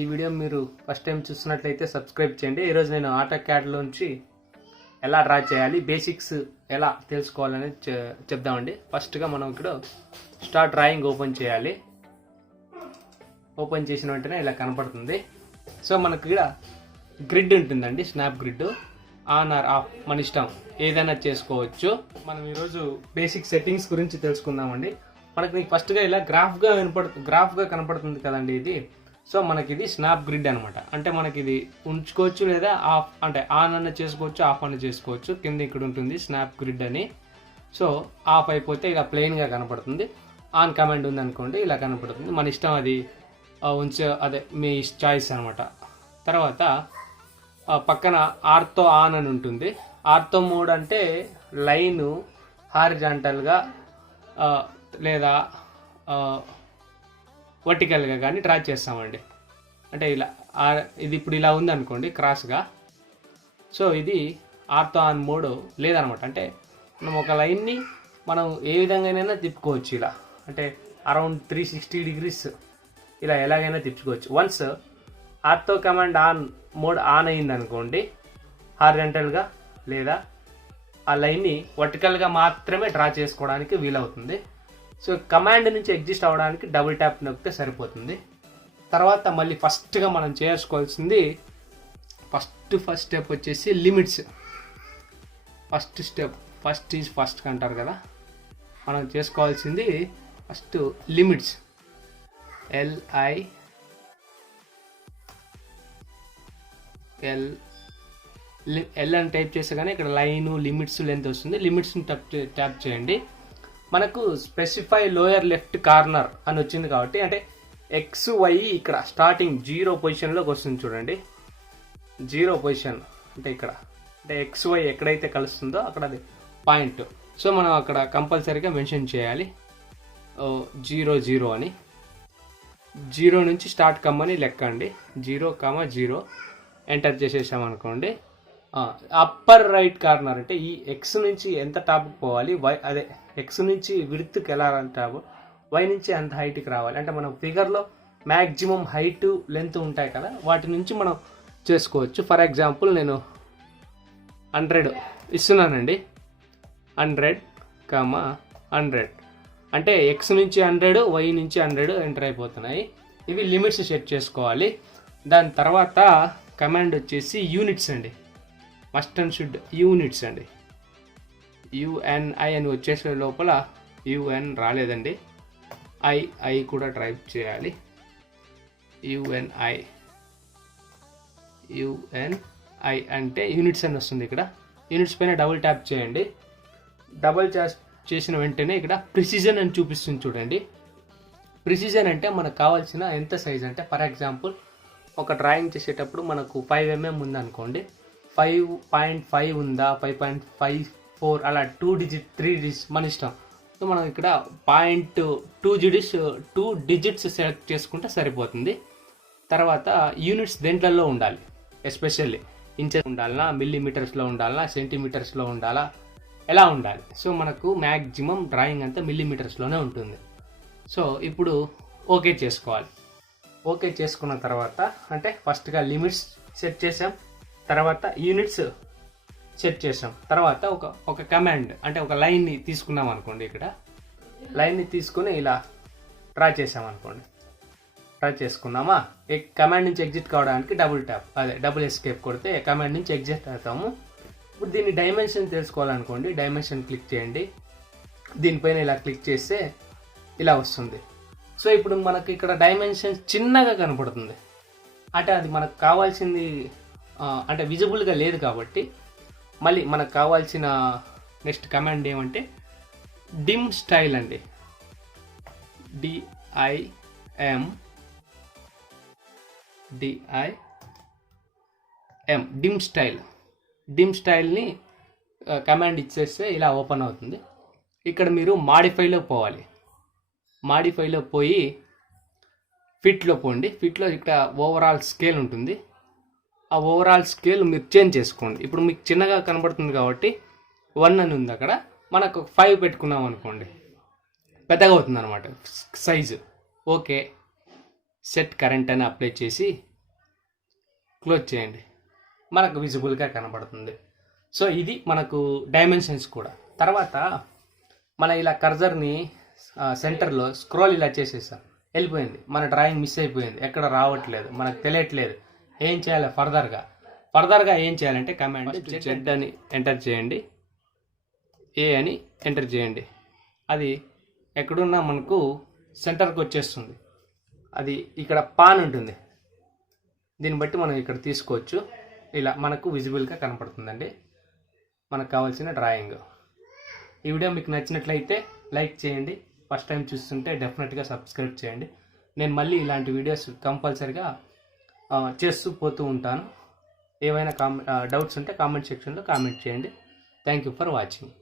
ఈ వీడియో మీరు first time చూస్తున్నట్లయితే సబ్స్క్రైబ్ చేయండి. ఈరోజు నేను ఆటో క్యాడ్లోంచి ఎలా డ్రా చేయాలి, బేసిక్స్ ఎలా తెలుసుకోవాలని చెప్దామండి. ఫస్ట్గా మనం ఇక్కడ స్టార్ట్ డ్రాయింగ్ ఓపెన్ చేయాలి. ఓపెన్ చేసిన వెంటనే ఇలా కనపడుతుంది. సో మనకు ఇక్కడ గ్రిడ్ ఉంటుందండి, snap grid. On or off మన ఇష్టం, ఏదైనా చేసుకోవచ్చు. మనం ఈరోజు బేసిక్ సెట్టింగ్స్ గురించి తెలుసుకుందామండి. మనకి ఫస్ట్గా ఇలా గ్రాఫ్గా కనపడుతుంది కదండి ఇది. సో మనకి ఇది స్నాప్ గ్రిడ్ అనమాట. అంటే మనకి ఇది ఉంచుకోవచ్చు లేదా ఆఫ్, అంటే ఆన్ అన్న చేసుకోవచ్చు, ఆఫ్ అన్న చేసుకోవచ్చు. కింద ఇక్కడ ఉంటుంది స్నాప్ గ్రిడ్ అని. సో ఆఫ్ అయిపోతే ఇలా ప్లెయిన్గా కనపడుతుంది. ఆన్ కమాండ్ ఉంది అనుకోండి, ఇలా కనపడుతుంది. మన ఇష్టం, అది అదే మీ చాయిస్ అనమాట. తర్వాత పక్కన ఆర్తో ఆన్ అని ఉంటుంది. ఆర్తో మోడ్ అంటే లైను హారిజాంటల్గా లేదా వర్టికల్గా కానీ డ్రా చేస్తామండి. అంటే ఇలా ఇది ఇప్పుడు ఇలా ఉంది అనుకోండి క్రాస్గా. సో ఇది ఆర్తో ఆన్ మోడ్ లేదనమాట. అంటే మనం ఒక లైన్ని మనం ఏ విధంగానైనా తిప్పుకోవచ్చు ఇలా. అంటే అరౌండ్ 360 degrees ఇలా ఎలాగైనా తిప్పుకోవచ్చు. వన్స్ ఆర్తో కమాండ్ ఆన్ మోడ్ ఆన్ అయింది అనుకోండి, హారిజాంటల్గా లేదా ఆ లైన్ని వర్టికల్గా మాత్రమే డ్రా చేసుకోవడానికి వీలవుతుంది. సో కమాండ్ నుంచి ఎగ్జిస్ట్ అవ్వడానికి డబుల్ ట్యాప్ నొక్కితే సరిపోతుంది. తర్వాత మళ్ళీ ఫస్ట్గా మనం చేసుకోవాల్సింది ఫస్ట్ స్టెప్ వచ్చేసి లిమిట్స్. ఫస్ట్ ఈజ్ ఫస్ట్ అంటారు కదా, మనం చేసుకోవాల్సింది ఫస్ట్ లిమిట్స్. ఎల్ అని టైప్ చేస్తే కానీ ఇక్కడ లైను లిమిట్స్ లెంత్ వస్తుంది. లిమిట్స్ని ట్యాప్ చేయండి. మనకు స్పెసిఫై లోయర్ లెఫ్ట్ కార్నర్ అని వచ్చింది కాబట్టి, అంటే ఎక్స్ వై ఇక్కడ స్టార్టింగ్ 0 పొజిషన్లోకి వస్తుంది చూడండి. 0 పొజిషన్ అంటే ఇక్కడ, అంటే ఎక్స్ వై ఎక్కడైతే కలుస్తుందో అక్కడ అది పాయింట్. సో మనం అక్కడ కంపల్సరీగా మెన్షన్ చేయాలి 0 అని. 0 నుంచి స్టార్ట్ కమ్మని లెక్కండి. 0, 0 ఎంటర్ చేసేసామనుకోండి. అప్పర్ రైట్ కార్నర్ అంటే ఈ ఎక్స్ నుంచి ఎంత టాప్కి పోవాలి, అదే ఎక్స్ నుంచి విడ్త్కి ఎలా అంటాము, వై నుంచి అంత హైట్కి రావాలి. అంటే మనం ఫిగర్లో మ్యాక్సిమం హైట్ లెంత్ ఉంటాయి కదా, వాటి నుంచి మనం చేసుకోవచ్చు. ఫర్ ఎగ్జాంపుల్ నేను 100 ఇస్తున్నానండి. 100, 100 అంటే ఎక్స్ నుంచి 100, వై నుంచి 100 ఎంటర్ అయిపోతున్నాయి. ఇవి లిమిట్స్ సెట్ చేసుకోవాలి. దాని తర్వాత కమాండ్ వచ్చేసి యూనిట్స్ అండి. మస్ట్ అండ్ షుడ్ యూనిట్స్ అండి. UNI అని వచ్చేసే లోపల UN రాలేదండి, ఐ కూడా టైప్ చేయాలి. UNI అంటే యూనిట్స్ అని వస్తుంది. ఇక్కడ యూనిట్స్ పైన డబుల్ ట్యాప్ చేయండి. డబుల్ ట్యాప్ చేసిన వెంటనే ఇక్కడ ప్రిసిజన్ అని చూపిస్తుంది చూడండి. ప్రిసిజన్ అంటే మనకు కావాల్సిన ఎంత సైజ్, అంటే ఫర్ ఎగ్జాంపుల్ ఒక డ్రాయింగ్ చేసేటప్పుడు మనకు 5 mm ఉందనుకోండి, 5.5 ఉందా, 5.54 అలా 2 digits 3 digits మన ఇష్టం. సో మనం ఇక్కడ 2 digits సెలెక్ట్ చేసుకుంటే సరిపోతుంది. తర్వాత యూనిట్స్ దేంట్లలో ఉండాలి, ఎస్పెషల్లీ ఇంచెస్ ఉండాలన్నా, మిల్లీమీటర్స్లో ఉండాలన్నా, సెంటీమీటర్స్లో ఉండాలా, ఎలా ఉండాలి. సో మనకు మ్యాక్సిమం డ్రాయింగ్ అంతా మిల్లీమీటర్స్లోనే ఉంటుంది. సో ఇప్పుడు ఓకే చేసుకోవాలి. ఓకే చేసుకున్న తర్వాత, అంటే ఫస్ట్గా లిమిట్స్ సెట్ చేసాం, తర్వాత యూనిట్స్ సెట్ చేసాం, తర్వాత ఒక కమాండ్ అంటే ఒక లైన్ని తీసుకున్నాం అనుకోండి. ఇక్కడ లైన్ని తీసుకుని ఇలా డ్రా చేసాం అనుకోండి. డ్రా చేసుకున్నామా, కమాండ్ నుంచి ఎగ్జిట్ కావడానికి డబుల్ ఎస్కేప్ కొడితే కమాండ్ నుంచి ఎగ్జిట్ అవుతాము. ఇప్పుడు దీన్ని డైమెన్షన్ తెలుసుకోవాలనుకోండి, డైమెన్షన్ క్లిక్ చేయండి. దీనిపైన ఇలా క్లిక్ చేస్తే ఇలా వస్తుంది. సో ఇప్పుడు మనకి ఇక్కడ డైమెన్షన్ చిన్నగా కనపడుతుంది. అంటే అది మనకు కావాల్సింది, అంటే విజిబుల్గా లేదు కాబట్టి మళ్ళీ మనకు కావాల్సిన నెక్స్ట్ కమాండ్ ఏమంటే డిమ్ స్టైల్ అండి. Dim style. డిమ్ స్టైల్ని కమాండ్ ఇచ్చేస్తే ఇలా ఓపెన్ అవుతుంది. ఇక్కడ మీరు మాడిఫైలో పోవాలి. మాడిఫైలో పోయి ఫిట్లో పోండి. ఫిట్లో ఇక్కడ ఓవరాల్ స్కేల్ ఉంటుంది. ఆ ఓవరాల్ స్కేల్ మీరు చేంజ్ చేసుకోండి. ఇప్పుడు మీకు చిన్నగా కనబడుతుంది కాబట్టి 1 అని ఉంది, అక్కడ మనకు 5 పెట్టుకున్నాం అనుకోండి, పెద్దగా అవుతుంది అనమాట సైజు. ఓకే, సెట్ కరెంట్ అని అప్లై చేసి క్లోజ్ చేయండి. మనకు విజిబుల్గా కనబడుతుంది. సో ఇది మనకు డైమెన్షన్స్ కూడా. తర్వాత మన ఇలా కర్జర్ని సెంటర్లో స్క్రోల్ ఇలా చేసేసాం, వెళ్ళిపోయింది, మన డ్రాయింగ్ మిస్ అయిపోయింది, ఎక్కడ రావట్లేదు, మనకు తెలియట్లేదు. ఏం చేయాలి ఫర్దర్గా ఏం చేయాలంటే కమాండ్ జెడ్ అని ఎంటర్ చేయండి, ఏ అని ఎంటర్ చేయండి. అది ఎక్కడున్నా మనకు సెంటర్కి వచ్చేస్తుంది. అది ఇక్కడ పాన్ ఉంటుంది, దీన్ని బట్టి మనం ఇక్కడ తీసుకోవచ్చు. ఇలా మనకు విజిబుల్గా కనపడుతుందండి మనకు కావాల్సిన డ్రాయింగ్. ఈ వీడియో మీకు నచ్చినట్లయితే లైక్ చేయండి, ఫస్ట్ టైం చూస్తుంటే డెఫినెట్గా సబ్స్క్రైబ్ చేయండి. నేను మళ్ళీ ఇలాంటి వీడియోస్ కంపల్సరిగా చేస్తూ పోతూ ఉంటాను. ఏవైనా డౌట్స్ ఉంటే కామెంట్ సెక్షన్లో కామెంట్ చేయండి. Thank you for watching.